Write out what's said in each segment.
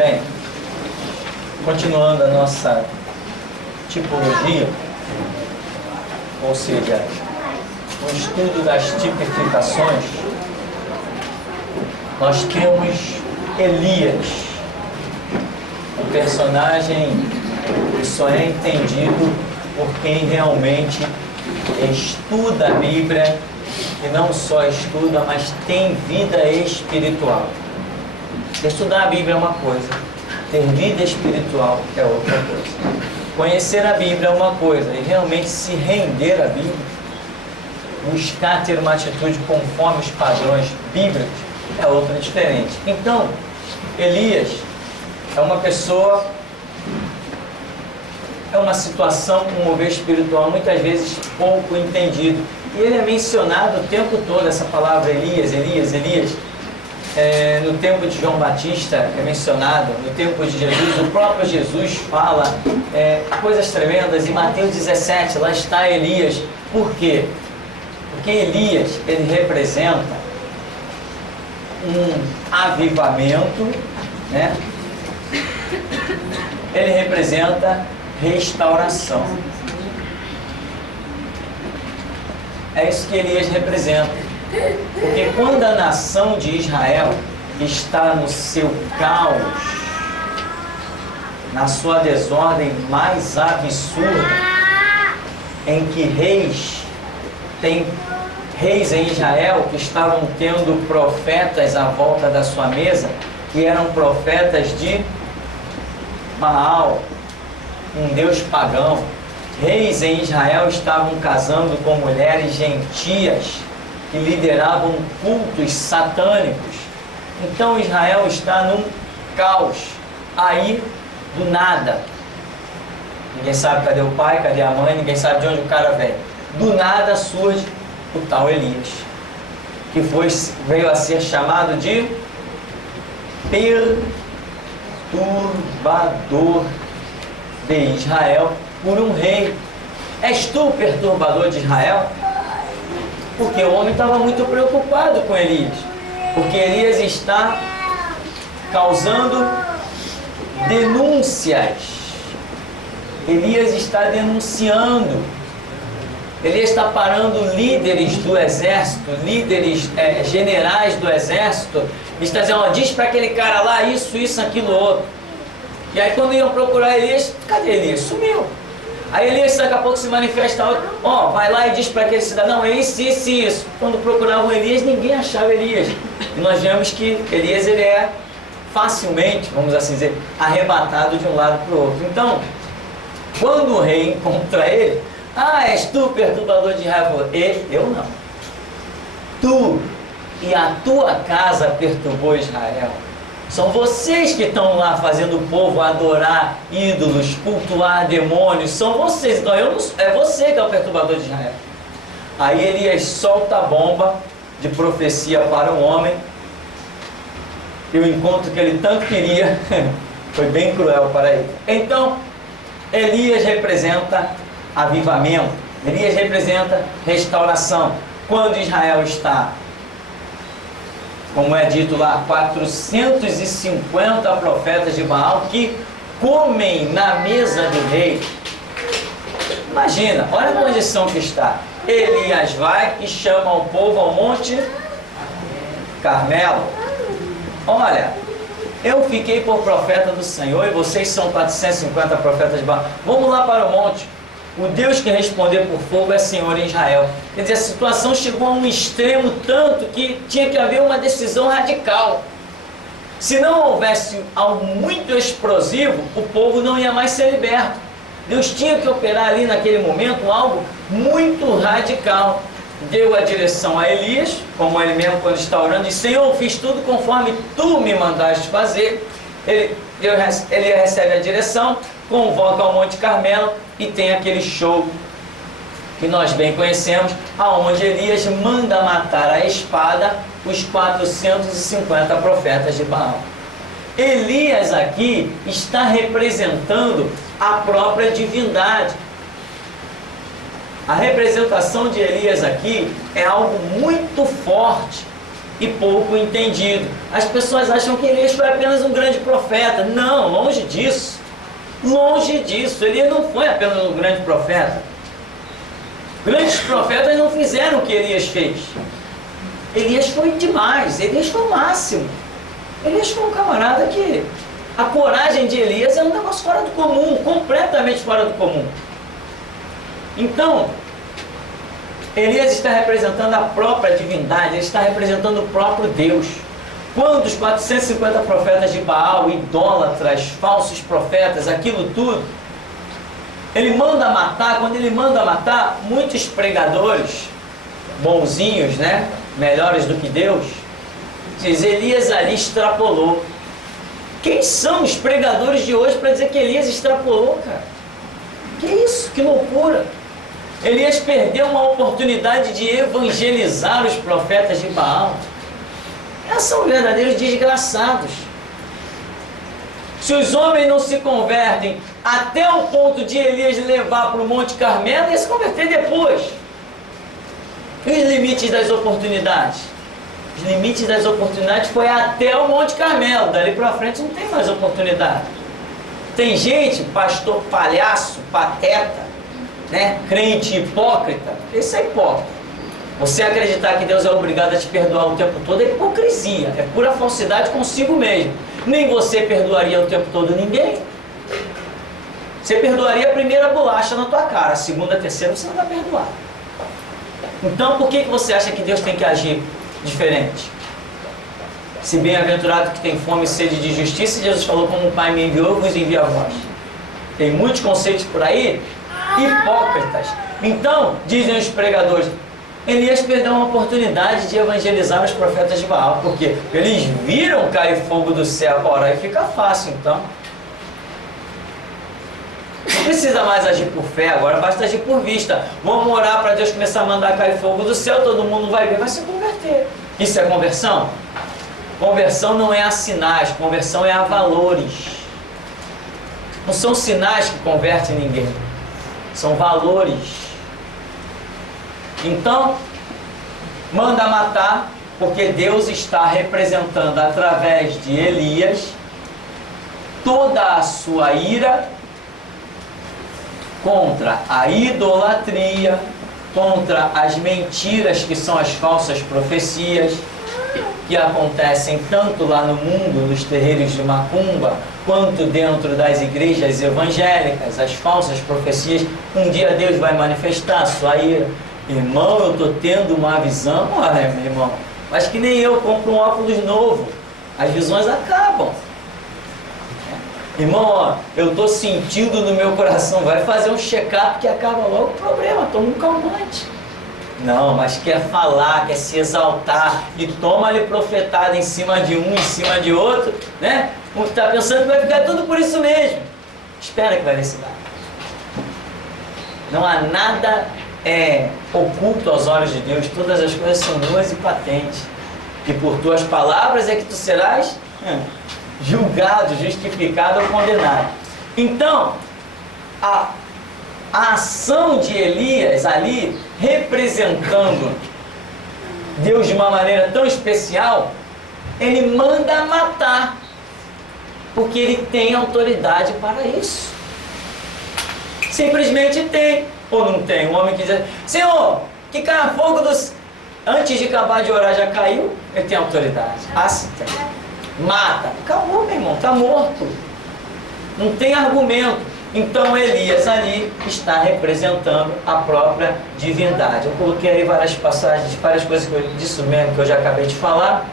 Bem, continuando a nossa tipologia, ou seja, o estudo das tipificações, nós temos Elias, um personagem que só é entendido por quem realmente estuda a Bíblia, e não só estuda, mas tem vida espiritual. Estudar a Bíblia é uma coisa, ter vida espiritual é outra coisa. Conhecer a Bíblia é uma coisa, e realmente se render à Bíblia, buscar ter uma atitude conforme os padrões bíblicos, é outra diferente. Então, Elias é uma pessoa, é uma situação, um mover espiritual muitas vezes pouco entendido. E ele é mencionado o tempo todo, essa palavra Elias, Elias, Elias. No tempo de João Batista é mencionado, no tempo de Jesus, o próprio Jesus fala coisas tremendas. Em Mateus 17, lá está Elias. Por quê? Porque Elias, ele representa um avivamento, né? Ele representa restauração. É isso que Elias representa. Porque quando a nação de Israel está no seu caos, na sua desordem mais absurda, em que tem reis em Israel que estavam tendo profetas à volta da sua mesa, que eram profetas de Baal, um deus pagão. Reis em Israel estavam casando com mulheres gentias que lideravam cultos satânicos. Então Israel está num caos. Aí, do nada, ninguém sabe cadê o pai, cadê a mãe, ninguém sabe de onde o cara vem. Do nada surge o tal Elias, que veio a ser chamado de perturbador de Israel por um rei. És tu o perturbador de Israel? Porque o homem estava muito preocupado com Elias, porque Elias está causando denúncias. Elias está denunciando. Elias está parando líderes do exército, generais do exército, e está dizendo: diz para aquele cara lá isso, aquilo, outro. E aí quando iam procurar Elias, cadê Elias? Sumiu. Aí Elias daqui a pouco se manifesta outro: vai lá e diz para aquele cidadão isso. Quando procuravam Elias, ninguém achava Elias. E nós vemos que Elias, ele é facilmente, vamos assim dizer, arrebatado de um lado para o outro. Então, quando o rei encontra ele: és tu, perturbador de Israel? Eu não. Tu e a tua casa perturbou Israel. São vocês que estão lá fazendo o povo adorar ídolos, cultuar demônios. São vocês. Então é você que é o perturbador de Israel. Aí Elias solta a bomba de profecia para o homem. E o encontro que ele tanto queria foi bem cruel para ele. Então, Elias representa avivamento. Elias representa restauração. Quando Israel está, como é dito lá, 450 profetas de Baal que comem na mesa do rei. Imagina, olha a condição que está. Elias vai e chama o povo ao Monte Carmelo. Olha, eu fiquei por profeta do Senhor e vocês são 450 profetas de Baal. Vamos lá para o monte. O Deus que responder por fogo é Senhor em Israel. Quer dizer, a situação chegou a um extremo tanto que tinha que haver uma decisão radical. Se não houvesse algo muito explosivo, o povo não ia mais ser liberto. Deus tinha que operar ali naquele momento algo muito radical. Deu a direção a Elias, como ele mesmo quando está orando, disse: Senhor, eu fiz tudo conforme tu me mandaste fazer. Ele recebe a direção, convoca ao Monte Carmelo e tem aquele show que nós bem conhecemos, aonde Elias manda matar a espada os 450 profetas de Baal. Elias aqui está representando a própria divindade. A representação de Elias aqui é algo muito forte. e pouco entendido. As pessoas acham que Elias foi apenas um grande profeta. Não, longe disso. Longe disso. Elias não foi apenas um grande profeta. Grandes profetas não fizeram o que Elias fez. Elias foi demais. Elias foi o máximo. Elias foi um camarada que... A coragem de Elias é um negócio fora do comum, completamente fora do comum. Então, Elias está representando a própria divindade, ele está representando o próprio Deus. Quando os 450 profetas de Baal, idólatras, falsos profetas, aquilo tudo, ele manda matar. Quando ele manda matar, muitos pregadores, bonzinhos, né, melhores do que Deus, diz, Elias ali extrapolou. Quem são os pregadores de hoje para dizer que Elias extrapolou, cara? Que isso? Que loucura! Elias perdeu uma oportunidade de evangelizar os profetas de Baal. Eles são verdadeiros desgraçados. Se os homens não se convertem até o ponto de Elias levar para o Monte Carmelo, ia se converter depois. E os limites das oportunidades? Os limites das oportunidades foi até o Monte Carmelo. Dali para frente não tem mais oportunidade. Tem gente, pastor palhaço, pateta, né? Crente hipócrita. Isso é hipócrita. Você acreditar que Deus é obrigado a te perdoar o tempo todo é hipocrisia. É pura falsidade consigo mesmo. Nem você perdoaria o tempo todo ninguém. Você perdoaria a primeira bolacha na tua cara. A segunda, a terceira você não vai perdoar. Então por que você acha que Deus tem que agir diferente? Se bem-aventurado que tem fome e sede de justiça, Jesus falou, como o Pai me enviou, eu vos envio a vós. Tem muitos conceitos por aí, hipócritas. Então, dizem os pregadores, Elias perdeu uma oportunidade de evangelizar os profetas de Baal, porque eles viram cair fogo do céu. Ora, aí fica fácil, então. Não precisa mais agir por fé, agora basta agir por vista. Vamos orar para Deus começar a mandar cair fogo do céu, todo mundo vai ver, vai se converter. Isso é conversão? Conversão não é a sinais, conversão é a valores. Não são sinais que convertem ninguém, são valores. Então, manda matar, porque Deus está representando através de Elias toda a sua ira contra a idolatria, contra as mentiras que são as falsas profecias que acontecem tanto lá no mundo, nos terreiros de macumba, quanto dentro das igrejas evangélicas, as falsas profecias. Um dia Deus vai manifestar a sua ira. Irmão, eu estou tendo uma visão, olha, meu irmão, mas que nem eu compro um óculos novo, as visões acabam. Irmão, ó, eu estou sentindo no meu coração, vai fazer um check-up que acaba logo o problema, toma um calmante. Não, mas quer falar, quer se exaltar e toma-lhe profetada em cima de um, em cima de outro, né? Está pensando que vai ficar tudo por isso mesmo. Espera que vai ver se dá. Não há nada oculto aos olhos de Deus, todas as coisas são nuas e patentes. E por tuas palavras é que tu serás julgado, justificado ou condenado. Então, a ação de Elias ali, representando Deus de uma maneira tão especial, ele manda matar, porque ele tem autoridade para isso. Simplesmente tem, ou não tem. Um homem que diz, Senhor, que caia fogo dos... Antes de acabar de orar já caiu, ele tem autoridade. Assim tem. Mata. Acabou, meu irmão, está morto. Não tem argumento. Então Elias ali está representando a própria divindade. Eu coloquei aí várias passagens, várias coisas disso mesmo que eu já acabei de falar.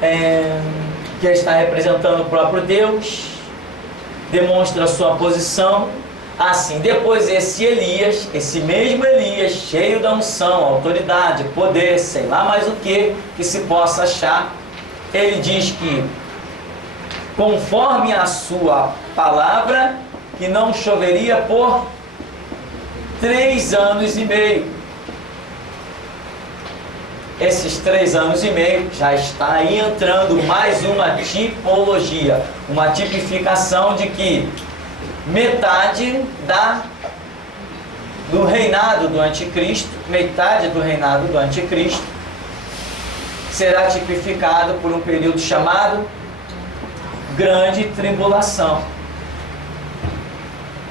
Que ele está representando o próprio Deus, demonstra a sua posição. Assim, depois esse Elias, esse mesmo Elias, cheio da unção, autoridade, poder, sei lá mais o que se possa achar, ele diz que conforme a sua palavra, que não choveria por 3 anos e meio. Esses 3 anos e meio já está aí entrando mais uma tipologia, uma tipificação de que metade do reinado do anticristo, metade do reinado do anticristo, será tipificado por um período chamado Grande Tribulação.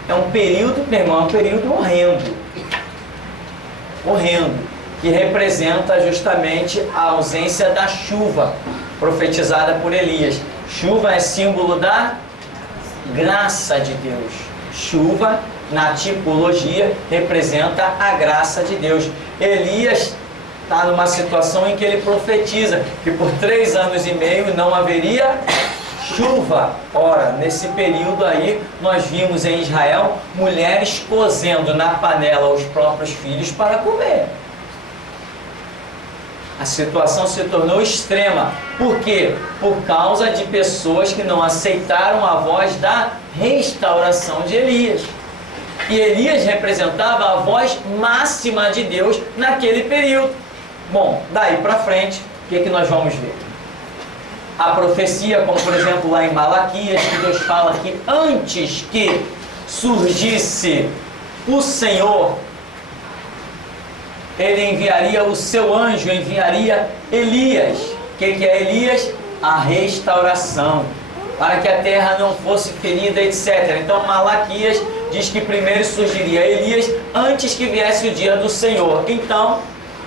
É um período, meu irmão, um período horrendo. Horrendo. Que representa justamente a ausência da chuva profetizada por Elias. Chuva é símbolo da graça de Deus. Chuva, na tipologia, representa a graça de Deus. Elias está numa situação em que ele profetiza que por 3 anos e meio não haveria chuva. Ora, nesse período aí, nós vimos em Israel mulheres cozendo na panela os próprios filhos para comer. A situação se tornou extrema. Por quê? Por causa de pessoas que não aceitaram a voz da restauração de Elias. E Elias representava a voz máxima de Deus naquele período. Bom, daí para frente, o que nós vamos ver? A profecia, como por exemplo lá em Malaquias, que Deus fala que antes que surgisse o Senhor, Ele enviaria o seu anjo, enviaria Elias. O que é Elias? A restauração, para que a terra não fosse ferida, etc. Então Malaquias diz que primeiro surgiria Elias antes que viesse o dia do Senhor. Então,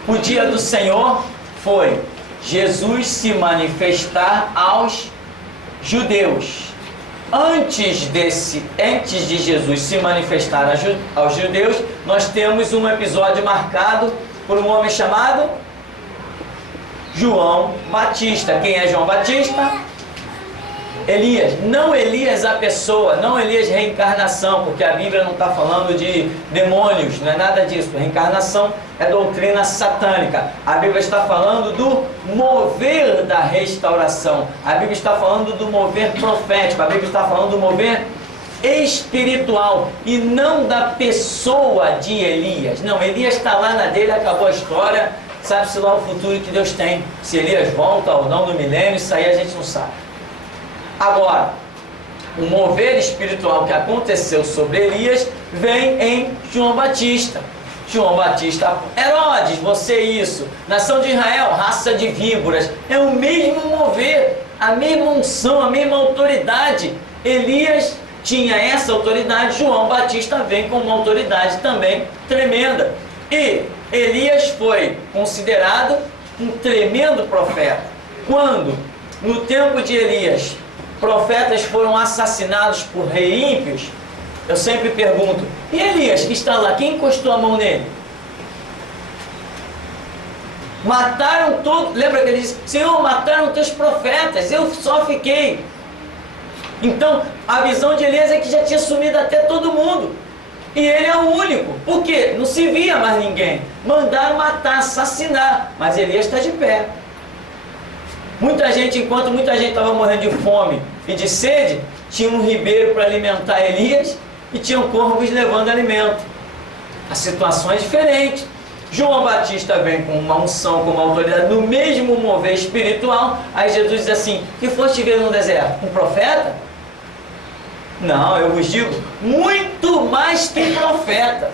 o dia do Senhor foi Jesus se manifestar aos judeus. Antes de Jesus se manifestar aos judeus, nós temos um episódio marcado por um homem chamado João Batista. Quem é João Batista? Elias. Não Elias a pessoa, não Elias reencarnação, porque a Bíblia não está falando de demônios, não é nada disso. Reencarnação é doutrina satânica. A Bíblia está falando do mover da restauração. A Bíblia está falando do mover profético. A Bíblia está falando do mover espiritual e não da pessoa de Elias. Não, Elias está lá na dele, acabou a história, sabe-se lá o futuro que Deus tem. Se Elias volta ou não no milênio, isso aí a gente não sabe. Agora, o mover espiritual que aconteceu sobre Elias vem em João Batista. João Batista, Herodes, você isso, nação de Israel, raça de víboras, é o mesmo mover, a mesma unção, a mesma autoridade. Elias tinha essa autoridade, João Batista vem com uma autoridade também tremenda. E Elias foi considerado um tremendo profeta. Quando, no tempo de Elias, profetas foram assassinados por reis ímpios, eu sempre pergunto, e Elias que está lá, quem encostou a mão nele? Mataram todos, lembra que ele disse, Senhor, mataram teus profetas, eu só fiquei. Então, a visão de Elias é que já tinha sumido até todo mundo, e ele é o único, por quê? Não se via mais ninguém, mandaram matar, assassinar, mas Elias está de pé. Muita gente, enquanto muita gente estava morrendo de fome e de sede, tinha um ribeiro para alimentar Elias e tinham corvos levando alimento. A situação é diferente. João Batista vem com uma unção, com uma autoridade, no mesmo mover espiritual. Aí Jesus diz assim, que foste ver no deserto? Um profeta? Não, eu vos digo, muito mais que profeta.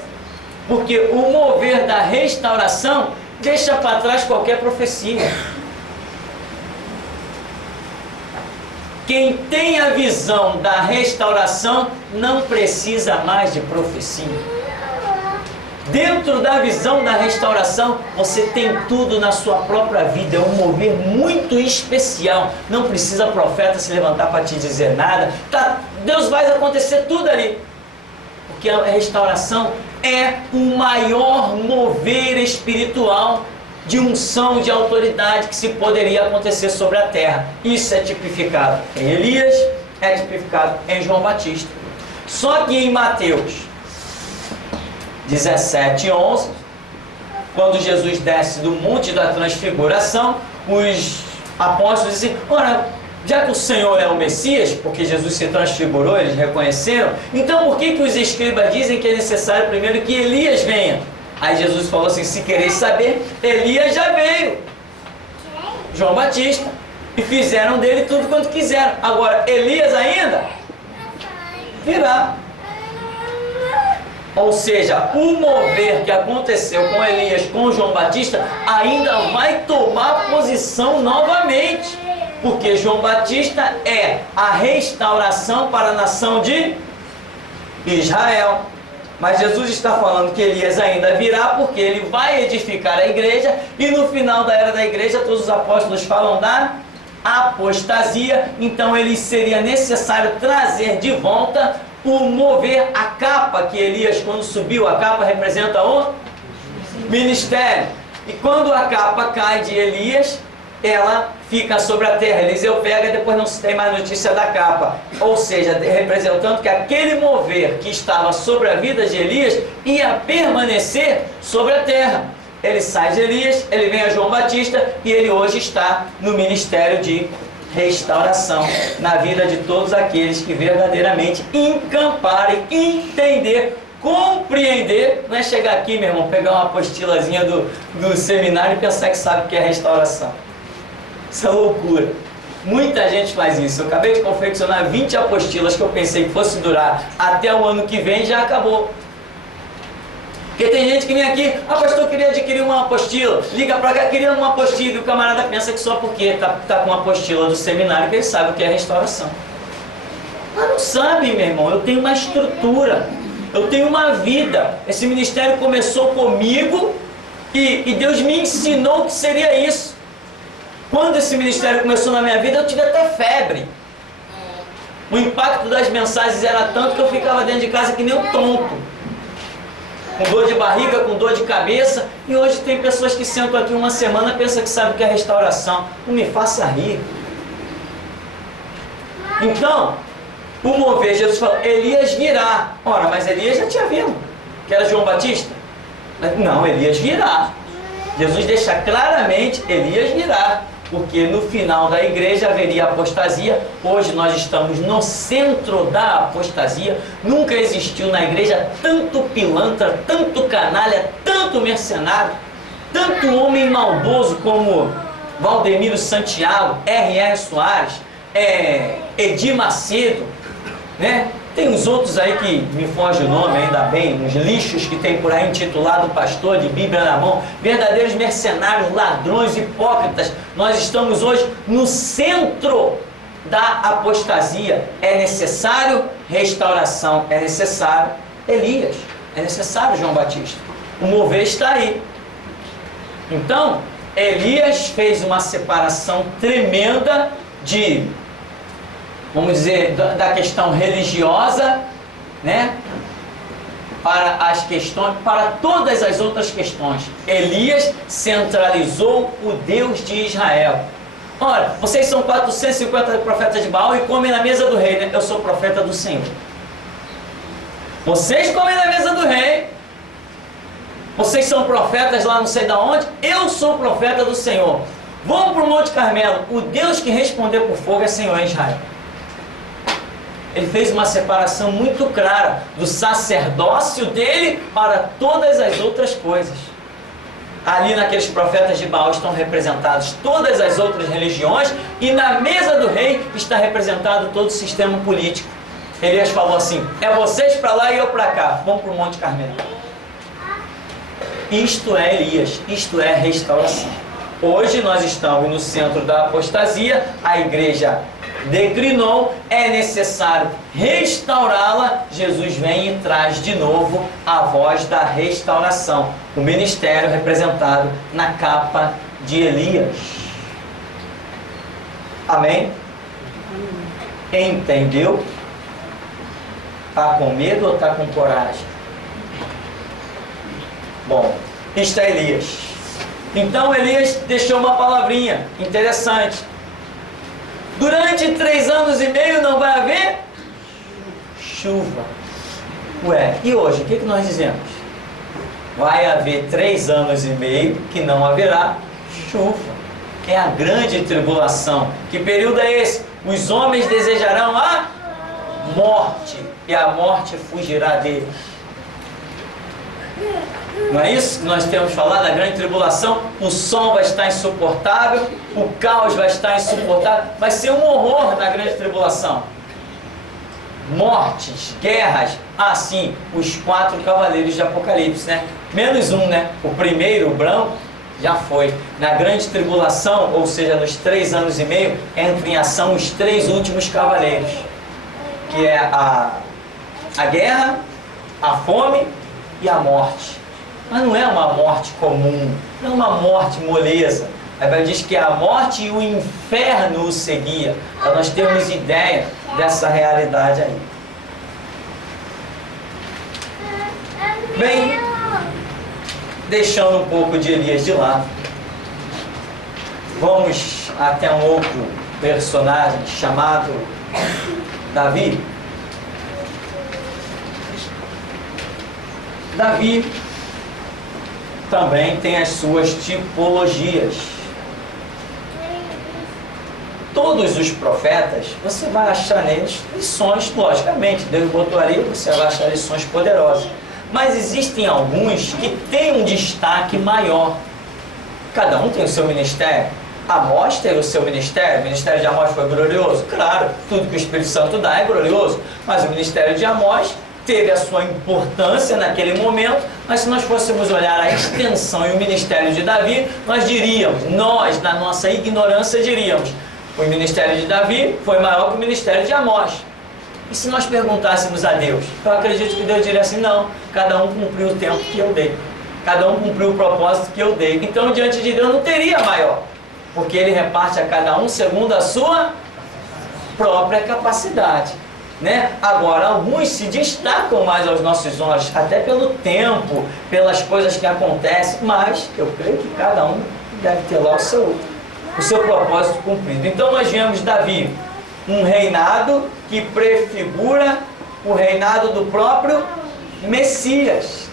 Porque o mover da restauração deixa para trás qualquer profecia. Quem tem a visão da restauração não precisa mais de profecia. Dentro da visão da restauração, você tem tudo na sua própria vida. É um mover muito especial. Não precisa profeta se levantar para te dizer nada. Tá, Deus vai acontecer tudo ali. Porque a restauração é o maior mover espiritual de unção, de autoridade que se poderia acontecer sobre a terra. Isso é tipificado em Elias, é tipificado em João Batista. Só que em Mateus 17:11, quando Jesus desce do Monte da Transfiguração, os apóstolos dizem, ora, já que o Senhor é o Messias, porque Jesus se transfigurou, eles reconheceram, então por que os escribas dizem que é necessário primeiro que Elias venha? Aí Jesus falou assim, se quereis saber, Elias já veio, João Batista, e fizeram dele tudo quanto quiseram. Agora, Elias ainda virá. Ou seja, o mover que aconteceu com Elias, com João Batista, ainda vai tomar posição posição novamente, porque João Batista é a restauração para a nação de Israel. Mas Jesus está falando que Elias ainda virá, porque ele vai edificar a igreja, e no final da era da igreja todos os apóstolos falam da apostasia. Então ele seria necessário trazer de volta o mover, a capa que Elias, quando subiu, a capa representa o ministério. E quando a capa cai de Elias, ela fica sobre a terra. Eliseu pega e depois não se tem mais notícia da capa. Ou seja, representando que aquele mover que estava sobre a vida de Elias ia permanecer sobre a terra. Ele sai de Elias, ele vem a João Batista e ele hoje está no ministério de restauração na vida de todos aqueles que verdadeiramente encamparem, entender, compreender. Não é chegar aqui, meu irmão, pegar uma apostilazinha do seminário e pensar que sabe o que é restauração. Isso é loucura. Muita gente faz isso. Eu acabei de confeccionar 20 apostilas que eu pensei que fosse durar até o ano que vem e já acabou. Porque tem gente que vem aqui, pastor, queria adquirir uma apostila, liga pra cá, queria uma apostila, e o camarada pensa que só porque tá com uma apostila do seminário que ele sabe o que é restauração. Mas não sabe, meu irmão. Eu tenho uma estrutura, eu tenho uma vida. Esse ministério começou comigo e Deus me ensinou o que seria isso. Quando esse ministério começou na minha vida, eu tive até febre. O impacto das mensagens era tanto que eu ficava dentro de casa que nem um tonto, com dor de barriga, com dor de cabeça. E hoje tem pessoas que sentam aqui uma semana e pensam que sabem o que é restauração. Não me faça rir. Então, o mover, Jesus falou, Elias virá. Ora, mas Elias já tinha vindo, que era João Batista. Não, Elias virá. Jesus deixa claramente, Elias virá, porque no final da igreja haveria apostasia. Hoje nós estamos no centro da apostasia. Nunca existiu na igreja tanto pilantra, tanto canalha, tanto mercenário, tanto homem maldoso como Valdemiro Santiago, R.R. Soares, Edir Macedo, né? Tem uns outros aí que me foge o nome, ainda bem, uns lixos que tem por aí intitulado pastor de Bíblia na mão, verdadeiros mercenários, ladrões, hipócritas. Nós estamos hoje no centro da apostasia. É necessário restauração, é necessário Elias, é necessário João Batista. O mover está aí. Então, Elias fez uma separação tremenda de, vamos dizer, da questão religiosa, né, para as questões, para todas as outras questões. Elias centralizou o Deus de Israel. Ora, vocês são 450 profetas de Baal e comem na mesa do rei, né? Eu sou profeta do Senhor. Vocês comem na mesa do rei. Vocês são profetas lá não sei de onde. Eu sou profeta do Senhor. Vamos para o Monte Carmelo. O Deus que respondeu por fogo é Senhor em Israel. Ele fez uma separação muito clara do sacerdócio dele para todas as outras coisas. Ali naqueles profetas de Baal estão representados todas as outras religiões, e na mesa do rei está representado todo o sistema político. Elias falou assim, é vocês para lá e eu para cá, vamos para o Monte Carmelo. Isto é Elias, isto é restauração. Hoje nós estamos no centro da apostasia, a igreja declinou, é necessário restaurá-la. Jesus vem e traz de novo a voz da restauração, o ministério representado na capa de Elias. Amém? Entendeu? Está com medo ou está com coragem? Bom, isto é Elias. Então Elias deixou uma palavrinha interessante. Durante 3 anos e meio não vai haver chuva. Ué, e hoje, o que nós dizemos? Vai haver 3 anos e meio que não haverá chuva. É a grande tribulação. Que período é esse? Os homens desejarão a morte, e a morte fugirá deles. Não é isso que nós temos falado da grande tribulação? O sol vai estar insuportável, o caos vai estar insuportável, vai ser um horror na grande tribulação. Mortes, guerras, os 4 cavaleiros de Apocalipse, né? Menos um, né? O primeiro, o branco, Já foi. Na grande tribulação, ou seja, nos 3 anos e meio, entram em ação os 3 últimos cavaleiros, que é a guerra, a fome e a morte. Mas não é uma morte comum, não é uma morte moleza. A Bíblia diz que a morte e o inferno o seguia. Para nós termos ideia dessa realidade aí. Bem, deixando um pouco de Elias de lado, vamos até um outro personagem chamado Davi. Davi também tem as suas tipologias. Todos os profetas, você vai achar neles lições, logicamente, Deus botou ali, você vai achar lições poderosas. Mas existem alguns que têm um destaque maior. Cada um tem o seu ministério. Amós teve o seu ministério. O ministério de Amós foi glorioso? Claro, tudo que o Espírito Santo dá é glorioso. Mas o ministério de Amós teve a sua importância naquele momento. Mas se nós fôssemos olhar a extensão e o ministério de Davi, nós diríamos, nós, na nossa ignorância, diríamos, o ministério de Davi foi maior que o ministério de Amós. E se nós perguntássemos a Deus? Eu acredito que Deus diria assim, não, cada um cumpriu o tempo que eu dei. Cada um cumpriu o propósito que eu dei. Então, diante de Deus não teria maior. Porque Ele reparte a cada um segundo a sua própria capacidade. Né? Agora, alguns se destacam mais aos nossos olhos, até pelo tempo, pelas coisas que acontecem, mas eu creio que cada um deve ter lá o seu propósito cumprido. Então, nós vemos Davi, um reinado que prefigura o reinado do próprio Messias,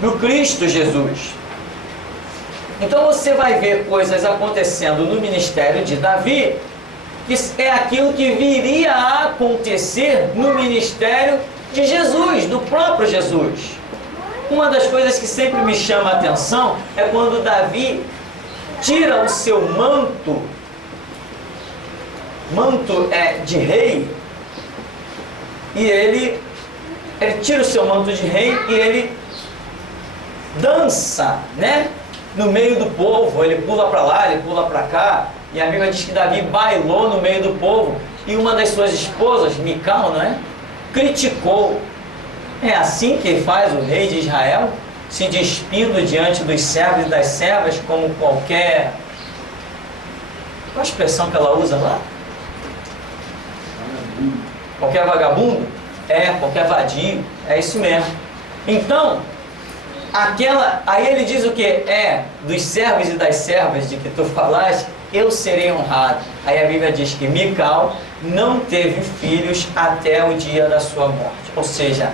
do Cristo Jesus. Então você vai ver coisas acontecendo no ministério de Davi, que é aquilo que viria a acontecer no ministério de Jesus, do próprio Jesus. Uma das coisas que sempre me chama a atenção é quando Davi tira o seu manto de rei, e ele tira o seu manto de rei e ele dança, né? No meio do povo, ele pula para lá, ele pula para cá, e a Bíblia diz que Davi bailou no meio do povo, e uma das suas esposas, Mical, não é? Criticou. É assim que faz o rei de Israel, se despindo diante dos servos e das servas como qualquer... Qual a expressão que ela usa lá? Qualquer vagabundo? Qualquer vadio, é isso mesmo. Então, aí ele diz o que? Dos servos e das servas de que tu falaste, eu serei honrado. Aí a Bíblia diz que Mical não teve filhos até o dia da sua morte. Ou seja,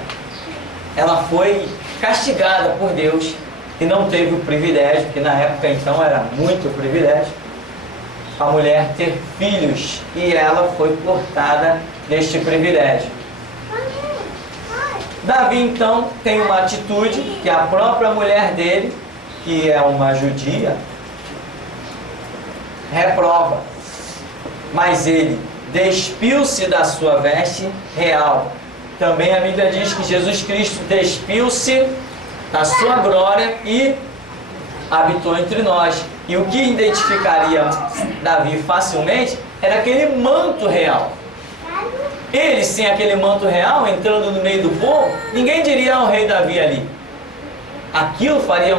ela foi castigada por Deus e não teve o privilégio, que na época então era muito privilégio, a mulher ter filhos, e ela foi cortada deste privilégio. Davi então tem uma atitude que a própria mulher dele, que é uma judia, reprova, mas ele despiu-se da sua veste real. Também a Bíblia diz que Jesus Cristo despiu-se da sua glória e habitou entre nós. E o que identificaria Davi facilmente era aquele manto real. Ele, sem aquele manto real, entrando no meio do povo, ninguém diria ao rei Davi ali. Aquilo fazia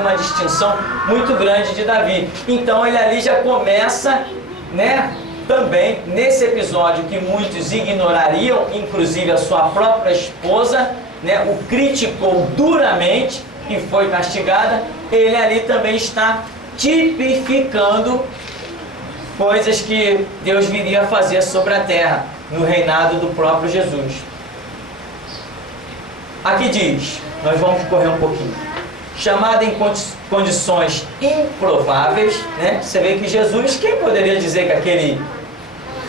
uma distinção muito grande de Davi. Então ele ali já começa, né, também nesse episódio que muitos ignorariam, inclusive a sua própria esposa, né, o criticou duramente e foi castigada. Ele ali também está tipificando coisas que Deus viria a fazer sobre a terra, no reinado do próprio Jesus. Aqui diz, nós vamos correr um pouquinho, chamado em condições improváveis, né? Você vê que Jesus, quem poderia dizer que aquele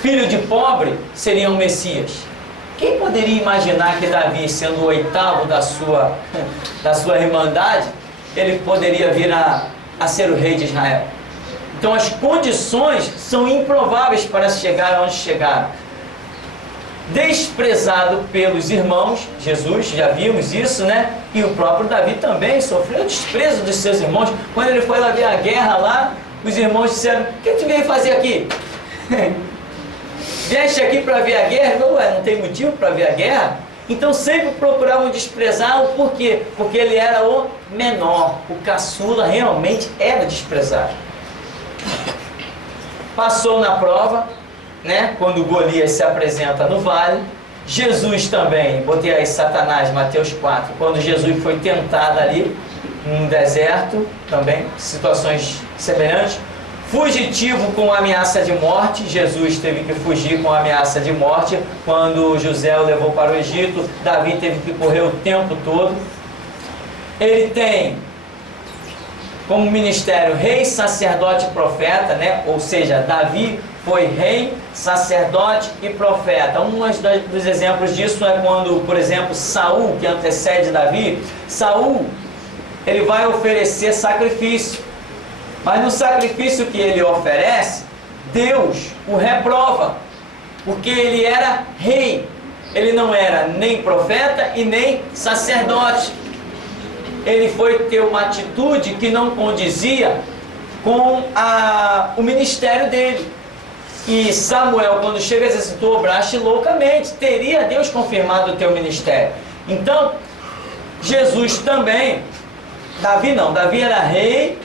filho de pobre seria um Messias? Quem poderia imaginar que Davi, sendo o 8º da sua irmandade, ele poderia vir a ser o rei de Israel? Então as condições são improváveis para chegar onde chegaram. desprezado pelos irmãos. Jesus, já vimos isso, né? E o próprio Davi também sofreu o desprezo dos seus irmãos. Quando ele foi lá ver a guerra lá, os irmãos disseram: o que tu veio fazer aqui? Vieste aqui para ver a guerra? Não tem motivo para ver a guerra? Então sempre procuravam desprezá-lo. Por quê? Porque ele era o menor. O caçula realmente era desprezado. Passou na prova, né? Quando Golias se apresenta no vale. Jesus também, botei aí Satanás, Mateus 4, quando Jesus foi tentado ali no deserto, também situações semelhantes. Fugitivo com ameaça de morte, Jesus teve que fugir com ameaça de morte. Quando José o levou para o Egito, Davi teve que correr o tempo todo. Ele tem como ministério rei, sacerdote e profeta, né? Ou seja, Davi foi rei, sacerdote e profeta. Um dos exemplos disso é quando, por exemplo, Saul, que antecede Davi, Saul, ele vai oferecer sacrifício. Mas no sacrifício que ele oferece, Deus o reprova, porque ele era rei. Ele não era nem profeta e nem sacerdote. Ele foi ter uma atitude que não condizia com o ministério dele. E Samuel, quando chega, exercitou obraste loucamente. Teria Deus confirmado o teu ministério? Então, Jesus também, Davi não, Davi era rei,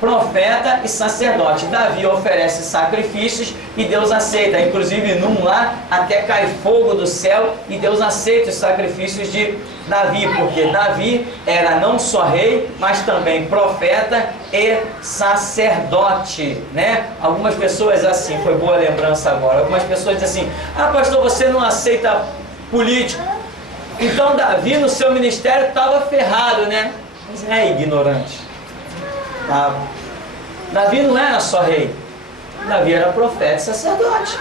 profeta e sacerdote. Davi oferece sacrifícios e Deus aceita. Inclusive num lá até cai fogo do céu e Deus aceita os sacrifícios de Davi, porque Davi era não só rei, mas também profeta e sacerdote, né? Algumas pessoas assim, foi boa lembrança agora, algumas pessoas dizem assim: ah, pastor, você não aceita político, então Davi no seu ministério estava ferrado, né? Mas é ignorante. Davi não era só rei, Davi era profeta e sacerdote.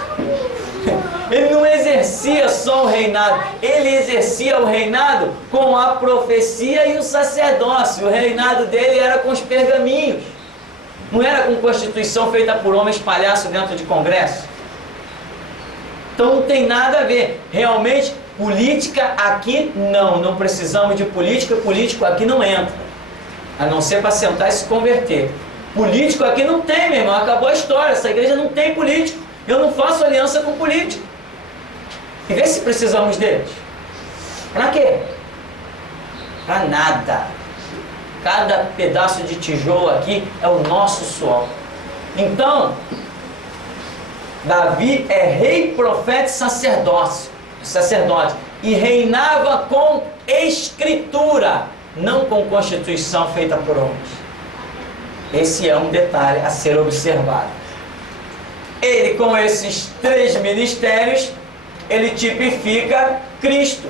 Ele não exercia só o reinado, ele exercia o reinado com a profecia e o sacerdócio. O reinado dele era com os pergaminhos, não era com constituição feita por homens palhaços dentro de congresso. Então não tem nada a ver. Realmente, política aqui não precisamos de política, político aqui não entra, a não ser para sentar e se converter. Político aqui não tem, meu irmão, acabou a história, essa igreja não tem político, eu não faço aliança com político. E vê se precisamos deles. Para quê? Para nada. Cada pedaço de tijolo aqui é o nosso suor. Então, Davi é rei, profeta e sacerdote, e reinava com escritura, não com constituição feita por homens. Esse é um detalhe a ser observado. Ele, com esses 3 ministérios, ele tipifica Cristo,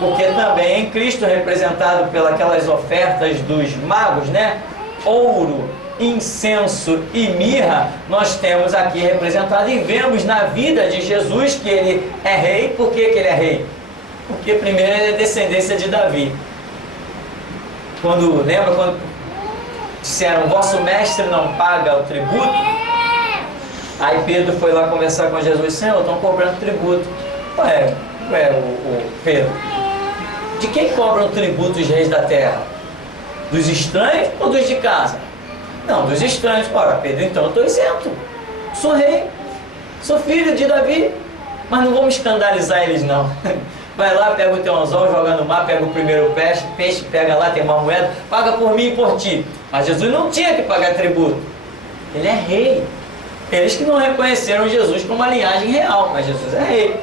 porque também em Cristo, representado pelas ofertas dos magos, né? Ouro, incenso e mirra, nós temos aqui representado e vemos na vida de Jesus que ele é rei. Por que ele é rei? Porque primeiro ele é descendência de Davi. Lembra quando disseram: vosso mestre não paga o tributo? Aí Pedro foi lá conversar com Jesus: Senhor, estão cobrando tributo. Ué, Pedro, de quem cobram tributo os reis da terra? Dos estranhos ou dos de casa? Não, dos estranhos. Ora, Pedro, então eu estou isento. Sou rei, sou filho de Davi, mas não vamos escandalizar eles não. Vai lá, pega o teu anzol, joga no mar, pega o primeiro peixe, pega lá, tem uma moeda, paga por mim e por ti. Mas Jesus não tinha que pagar tributo. Ele é rei. Eles que não reconheceram Jesus como uma linhagem real, mas Jesus é rei.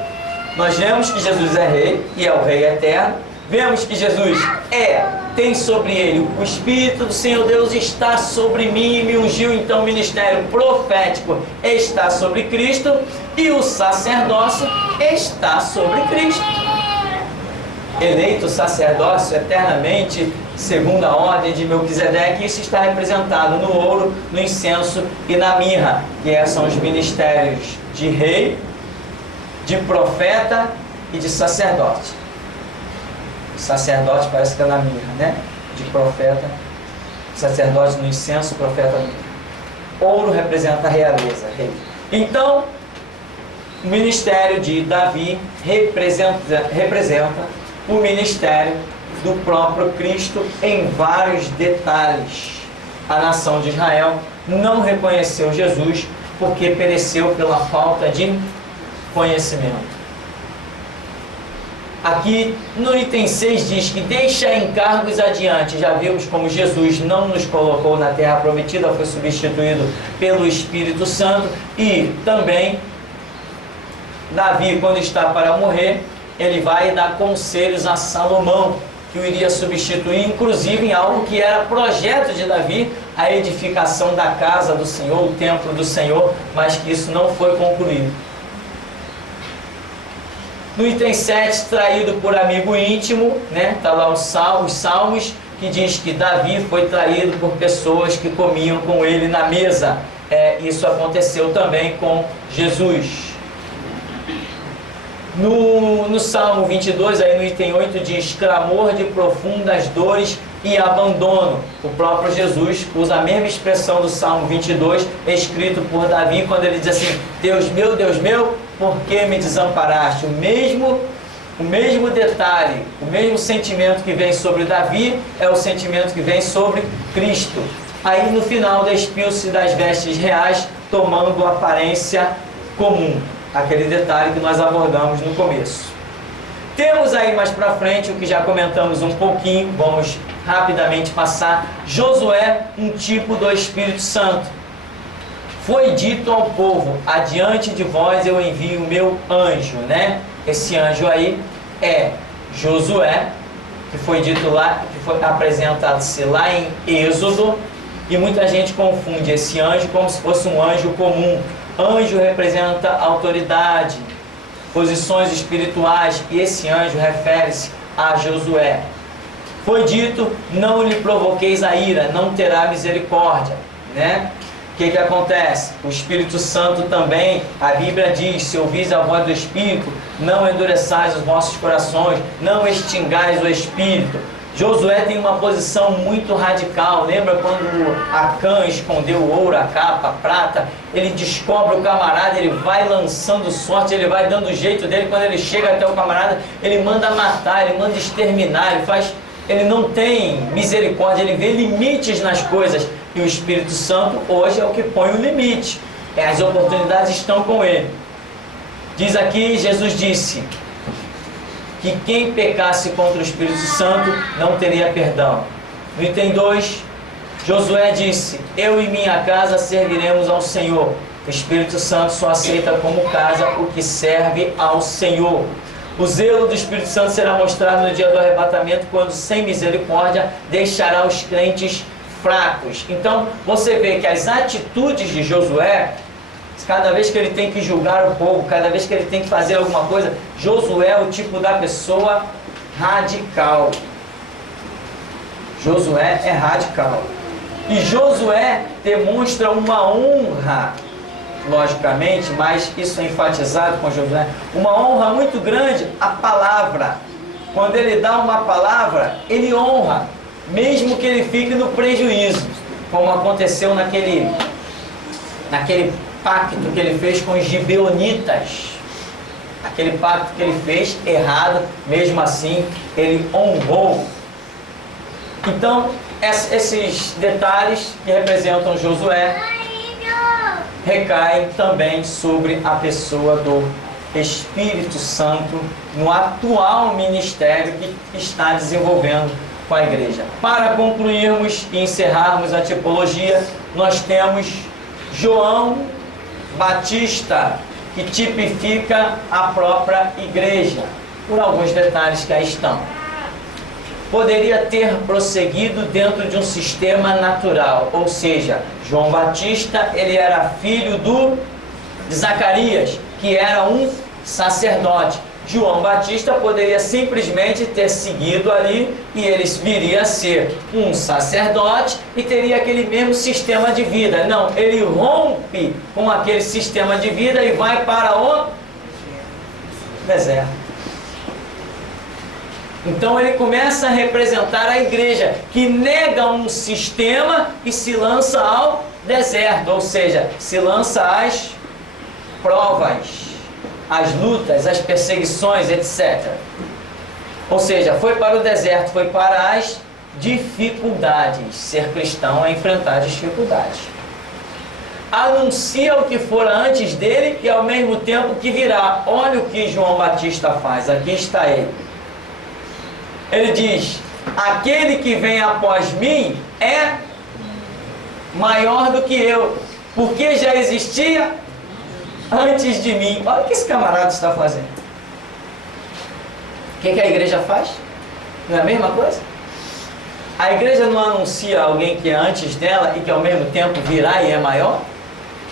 Nós vemos que Jesus é rei e é o rei eterno. Vemos que Jesus tem sobre ele o Espírito do Senhor Deus está sobre mim e me ungiu. Então o ministério profético está sobre Cristo e o sacerdócio está sobre Cristo. Eleito sacerdócio eternamente segundo a ordem de Melquisedeque, isso está representado no ouro, no incenso e na mirra, que são os ministérios de rei, de profeta e de sacerdote. Sacerdote parece que é na mirra, né? De profeta, sacerdote no incenso, profeta no mirra. Ouro representa a realeza, rei. Então, O ministério de Davi representa o ministério do próprio Cristo em vários detalhes. A nação de Israel não reconheceu Jesus porque pereceu pela falta de conhecimento. Aqui no item 6 diz que deixa encargos adiante. Já vimos como Jesus não nos colocou na terra prometida, foi substituído pelo Espírito Santo. E também Davi, quando está para morrer, ele vai dar conselhos a Salomão, que o iria substituir, inclusive em algo que era projeto de Davi, a edificação da casa do Senhor, o templo do Senhor, mas que isso não foi concluído. No item 7, traído por amigo íntimo, né? Está lá os Salmos, que diz que Davi foi traído por pessoas que comiam com ele na mesa. Isso aconteceu também com Jesus. No Salmo 22, aí no item 8, diz clamor de profundas dores e abandono. O próprio Jesus usa a mesma expressão do Salmo 22, escrito por Davi, quando ele diz assim: Deus meu, por que me desamparaste? O mesmo detalhe, o mesmo sentimento que vem sobre Davi é o sentimento que vem sobre Cristo. Aí no final, despiu-se das vestes reais, tomando aparência comum. Aquele detalhe que nós abordamos no começo. Temos aí mais para frente o que já comentamos um pouquinho, vamos rapidamente passar. Josué, um tipo do Espírito Santo. Foi dito ao povo: adiante de vós eu envio o meu anjo, né? Esse anjo aí é Josué, que foi dito lá, que foi apresentado-se lá em Êxodo, e muita gente confunde esse anjo como se fosse um anjo comum. Anjo representa autoridade, posições espirituais, e esse anjo refere-se a Josué. Foi dito: não lhe provoqueis a ira, não terá misericórdia, né? O que acontece? O Espírito Santo também, a Bíblia diz: se ouvis a voz do Espírito, não endureçais os vossos corações, não extingais o Espírito. Josué tem uma posição muito radical. Lembra quando Acã escondeu o ouro, a capa, a prata? Ele descobre o camarada, ele vai lançando sorte, ele vai dando o jeito dele. Quando ele chega até o camarada, ele manda matar, ele manda exterminar, ele não tem misericórdia, ele vê limites nas coisas. E o Espírito Santo hoje é o que põe o limite. As oportunidades estão com ele. Diz aqui, Jesus disse que quem pecasse contra o Espírito Santo não teria perdão. No item 2, Josué disse: eu e minha casa serviremos ao Senhor. O Espírito Santo só aceita como casa o que serve ao Senhor. O zelo do Espírito Santo será mostrado no dia do arrebatamento, quando sem misericórdia deixará os crentes fracos. Então você vê que as atitudes de Josué, cada vez que ele tem que julgar o povo, cada vez que ele tem que fazer alguma coisa, Josué é o tipo da pessoa radical. Josué é radical. E Josué demonstra uma honra, logicamente, mas isso é enfatizado com Josué, uma honra muito grande à palavra. Quando ele dá uma palavra, ele honra, mesmo que ele fique no prejuízo, como aconteceu naquele pacto que ele fez com os gibeonitas. Aquele pacto que ele fez errado, mesmo assim ele honrou. Então esses detalhes que representam Josué recaem também sobre a pessoa do Espírito Santo no atual ministério que está desenvolvendo com a igreja. Para concluirmos e encerrarmos a tipologia, nós temos João Batista, que tipifica a própria igreja, por alguns detalhes que aí estão. Poderia ter prosseguido dentro de um sistema natural, ou seja, João Batista, ele era filho de Zacarias, que era um sacerdote. João Batista poderia simplesmente ter seguido ali e ele viria a ser um sacerdote e teria aquele mesmo sistema de vida. Não, ele rompe com aquele sistema de vida e vai para o deserto. Então ele começa a representar a igreja, que nega um sistema e se lança ao deserto, ou seja, se lança às provas. as lutas, as perseguições, etc. Ou seja, foi para o deserto, foi para as dificuldades. Ser cristão é enfrentar dificuldades. Anuncia o que fora antes dele e ao mesmo tempo que virá. Olha o que João Batista faz, aqui está ele. Ele diz: aquele que vem após mim é maior do que eu, porque já existia antes de mim. Olha o que esse camarada está fazendo. O que a igreja faz? Não é a mesma coisa? A igreja não anuncia alguém que é antes dela e que ao mesmo tempo virá e é maior?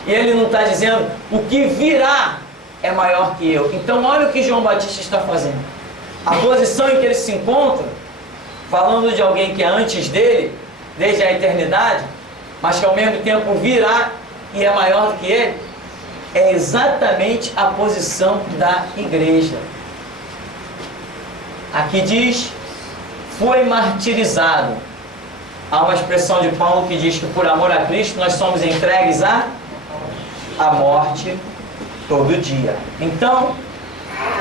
E ele não está dizendo o que virá é maior que eu. Então olha o que João Batista está fazendo. A posição em que ele se encontra, falando de alguém que é antes dele, desde a eternidade, mas que ao mesmo tempo virá e é maior do que ele, é exatamente a posição da igreja. Aqui diz: foi martirizado. Há uma expressão de Paulo que diz que por amor a Cristo nós somos entregues à morte todo dia. Então,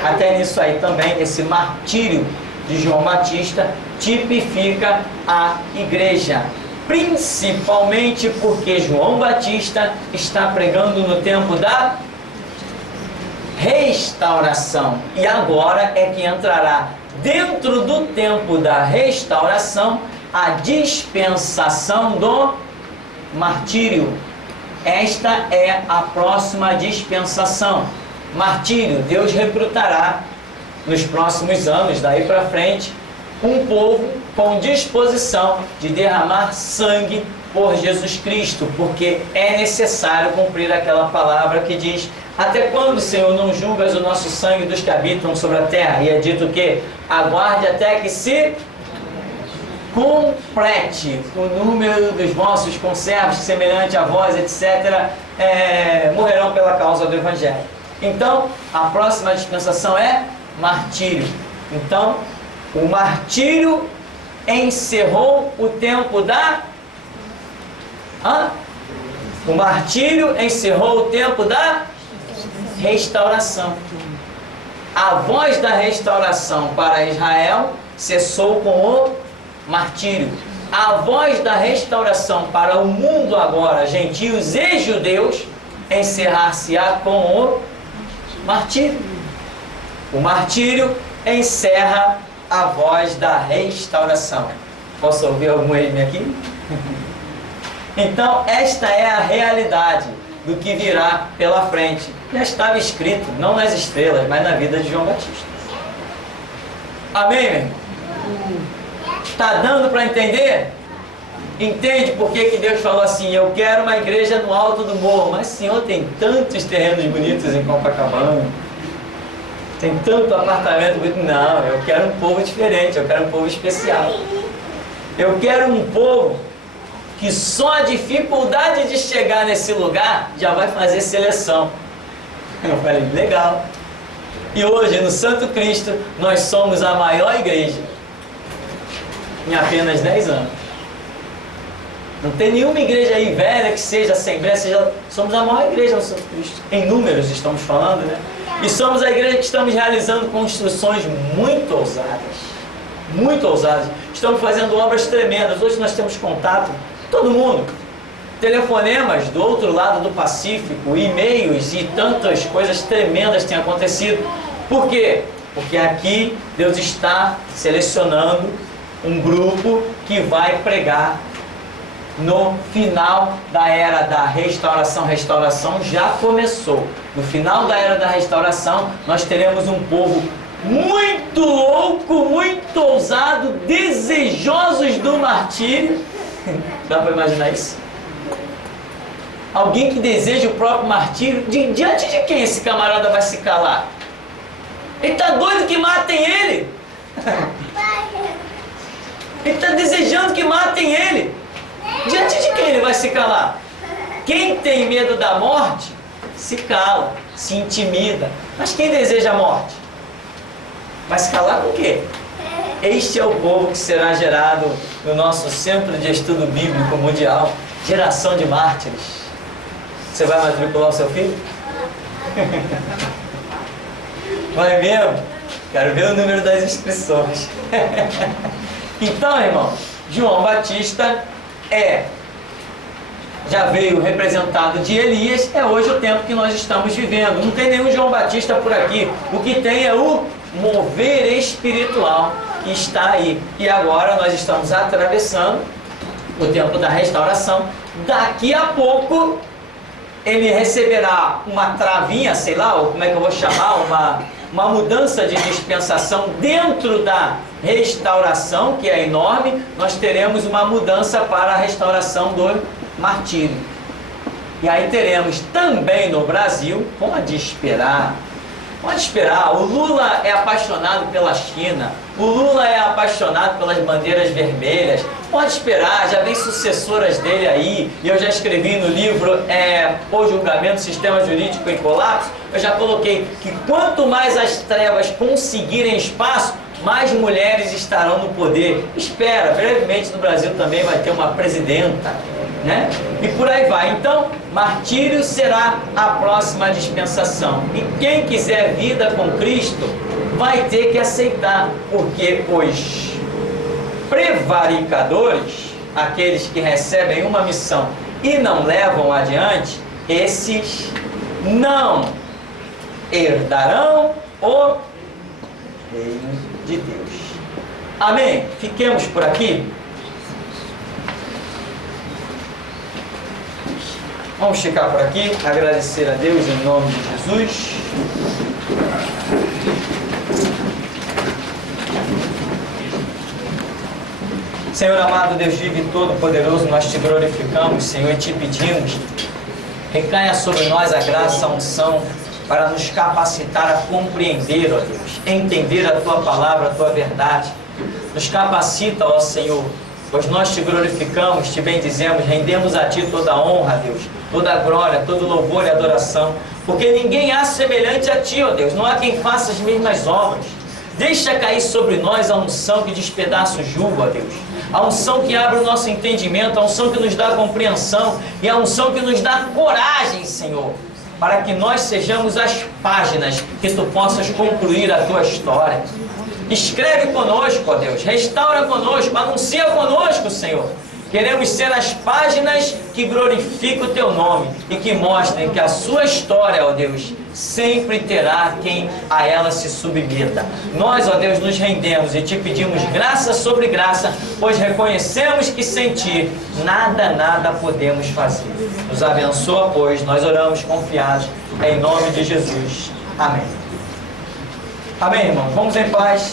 até nisso aí também, esse martírio de João Batista tipifica a igreja. Principalmente porque João Batista está pregando no tempo da restauração. E agora é que entrará dentro do tempo da restauração a dispensação do martírio. Esta é a próxima dispensação. Martírio, Deus recrutará nos próximos anos, daí para frente, um povo com disposição de derramar sangue por Jesus Cristo, porque é necessário cumprir aquela palavra que diz: até quando, Senhor, não julgas o nosso sangue dos que habitam sobre a terra? E é dito que aguarde até que se complete o número dos vossos conservos, semelhante a vós, etc., morrerão pela causa do Evangelho. Então, a próxima dispensação é martírio. Então, o martírio encerrou o tempo da... O martírio encerrou o tempo da restauração. A voz da restauração para Israel cessou com o martírio. A voz da restauração para o mundo agora, gentios e judeus, encerrar-se-á com o martírio. O martírio encerra a voz da restauração. Posso ouvir algum erro aqui? Então, esta é a realidade do que virá pela frente. Já estava escrito, não nas estrelas, mas na vida de João Batista. Amém, meu irmão? Está dando para entender? Entende por que Deus falou assim: eu quero uma igreja no alto do morro. Mas, Senhor, tem tantos terrenos bonitos em Copacabana, tem tanto apartamento bonito. Não, eu quero um povo diferente, eu quero um povo especial. Eu quero um povo que só a dificuldade de chegar nesse lugar já vai fazer seleção. Eu falei, legal. E hoje, no Santo Cristo, nós somos a maior igreja em apenas 10 anos. Não tem nenhuma igreja aí velha que seja Assembleia, somos a maior igreja no Santo Cristo. Em números estamos falando, né? E somos a igreja que estamos realizando construções muito ousadas. Muito ousadas. Estamos fazendo obras tremendas. Hoje nós temos contato, todo mundo. Telefonemas do outro lado do Pacífico, e-mails e tantas coisas tremendas têm acontecido. Por quê? Porque aqui Deus está selecionando um grupo que vai pregar no final da era da restauração. Restauração já começou. No final da era da restauração, nós teremos um povo muito louco, muito ousado, desejosos do martírio. Dá para imaginar isso? Alguém que deseja o próprio martírio. Diante de quem esse camarada vai se calar? Ele está doido que matem ele. Ele está desejando que matem ele. Diante de quem ele vai se calar? Quem tem medo da morte, se cala, se intimida. Mas quem deseja a morte? Vai se calar com o quê? Este é o povo que será gerado no nosso Centro de Estudo Bíblico Mundial. Geração de mártires. Você vai matricular o seu filho? Vai mesmo? Quero ver o número das inscrições. Então, irmão, João Batista já veio representado de Elias, é hoje o tempo que nós estamos vivendo. Não tem nenhum João Batista por aqui. O que tem é o mover espiritual que está aí. E agora nós estamos atravessando o tempo da restauração. Daqui a pouco ele receberá uma travinha, sei lá, ou como é que eu vou chamar, uma mudança de dispensação dentro da restauração, que é enorme. Nós teremos uma mudança para a restauração do martírio. E aí teremos também no Brasil, pode esperar, o Lula é apaixonado pela China, o Lula é apaixonado pelas bandeiras vermelhas, pode esperar, já vem sucessoras dele aí, e eu já escrevi no livro O Julgamento, Sistema Jurídico em Colapso, eu já coloquei que quanto mais as trevas conseguirem espaço, mais mulheres estarão no poder. Espera, brevemente no Brasil também vai ter uma presidenta, né? E por aí vai. Então, martírio será a próxima dispensação. E quem quiser vida com Cristo vai ter que aceitar, porque os prevaricadores, aqueles que recebem uma missão e não levam adiante, esses não herdarão o reino de Deus. Amém? Fiquemos por aqui. Vamos ficar por aqui, agradecer a Deus em nome de Jesus. Senhor amado, Deus vivo e todo-poderoso, nós te glorificamos, Senhor, e te pedimos, recaia sobre nós a graça, a unção, para nos capacitar a compreender, ó Deus, entender a Tua palavra, a Tua verdade. Nos capacita, ó Senhor, pois nós te glorificamos, te bendizemos, rendemos a Ti toda a honra, Deus, toda a glória, todo louvor e adoração, porque ninguém há semelhante a Ti, ó Deus, não há quem faça as mesmas obras. Deixa cair sobre nós a unção que despedaça o jugo, ó Deus, a unção que abre o nosso entendimento, a unção que nos dá compreensão e a unção que nos dá coragem, Senhor, para que nós sejamos as páginas que Tu possas concluir a Tua história. Escreve conosco, ó Deus, restaura conosco, anuncia conosco, Senhor. Queremos ser as páginas que glorificam o Teu nome e que mostrem que a Sua história, ó Deus, sempre terá quem a ela se submeta. Nós, ó Deus, nos rendemos e Te pedimos graça sobre graça, pois reconhecemos que sem Ti nada podemos fazer. Nos abençoa, pois nós oramos confiados em nome de Jesus. Amém. Amém, irmão. Vamos em paz.